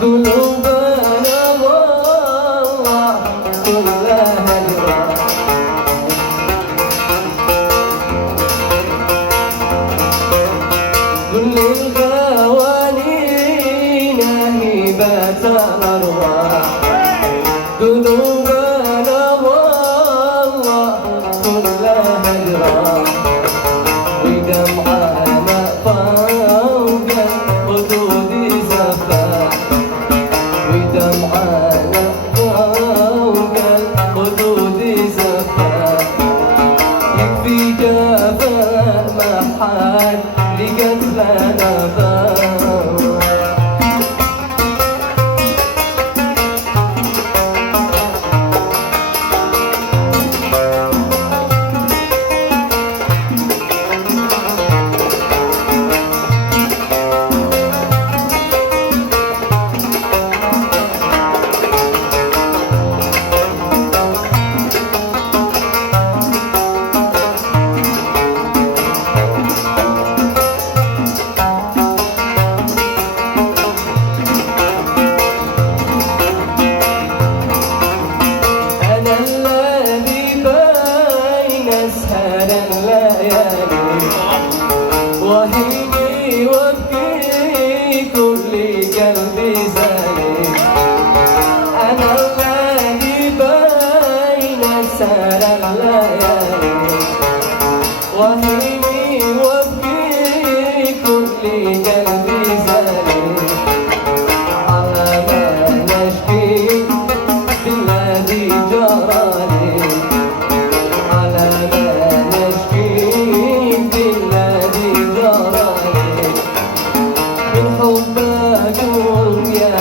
قلوبنا والله كلها جراح. كل القوانين هبات الأرواح. قلوبنا والله كلها جراح. ودمعنا فوق الخدود سفاح. ودمعنا فوق الخدود سفاح. يكفي جفاء ما حد لقتلنا ضاع. أسهر الليالي وهيني وابكي كل قلبي زاني. أنا الذي بين أسهر الليالي وهيني وابكي كل قلبي زاني. على ما نشكي بالذي جرالي. حبك يا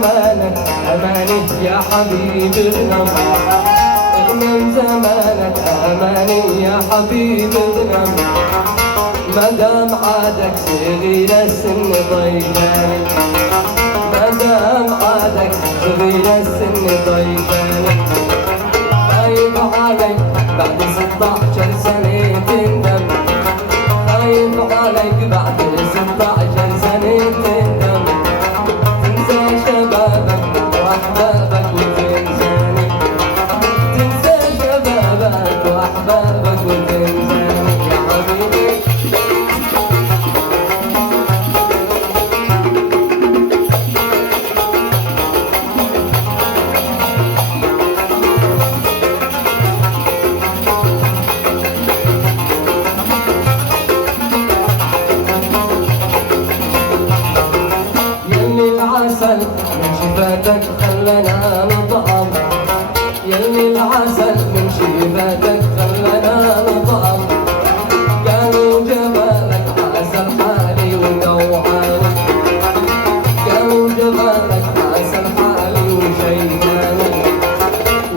زمانك أماني يا حبيب اغنم، اغنم زمانك أماني يا حبيب اغنم، مدام عادك صغير السن ضيفاني، مدام عادك صغير السن ضيفاني، خايف عليك بعد 16 سنة تندم، خايف عليك بعد 16 سنة تندم، تنسى شبابك وأحبابك وتنساني، تنسى شبابك وأحبابك وتنساني يا حبيبي. العسل من شفاتك خلنا نطعم، يلي العسل من شفاتك خلنا نطعم، قالوا جمالك عسل حالي ونوعاني، قالوا جمالك عسل حالي وشيماني،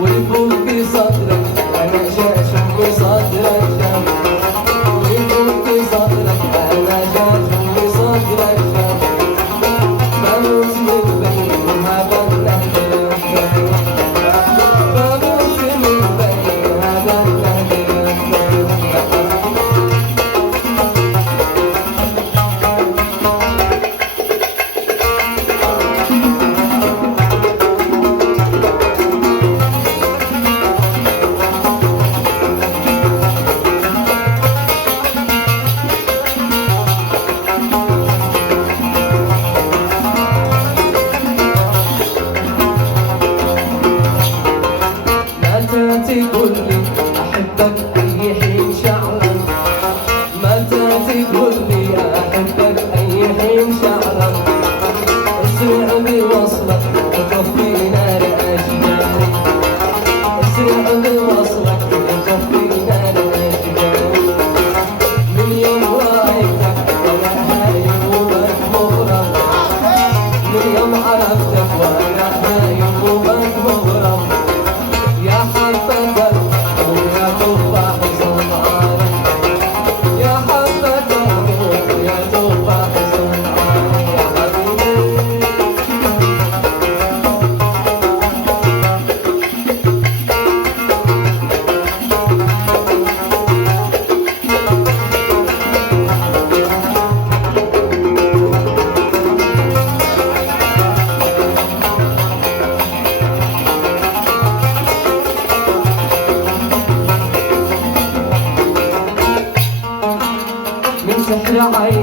ويفوق في صدرك انا شاشم في صدرك شام، ويفوق في صدرك انا شاشم في صدرك شام، بموت من بينها بنهدي الأفكار، بموت من بينها بنهدي الأفكار. تقول لي أحبك أي حين شعلا، متى تقول لي أحبك أي حين شعلا، اسرع بوصلك وطفي نار أشجاري، اسرع بوصلك وطفي نار أشجاري، من يوم رأيتك وأنا هايم وبك مغرم، من يوم عرفتك وأنا هايم وبك مغرم، يا حبذا ويا تفاح صنعاني، يا حبذا ويا تفاح صنعاني يا حبيبي. من سحر عين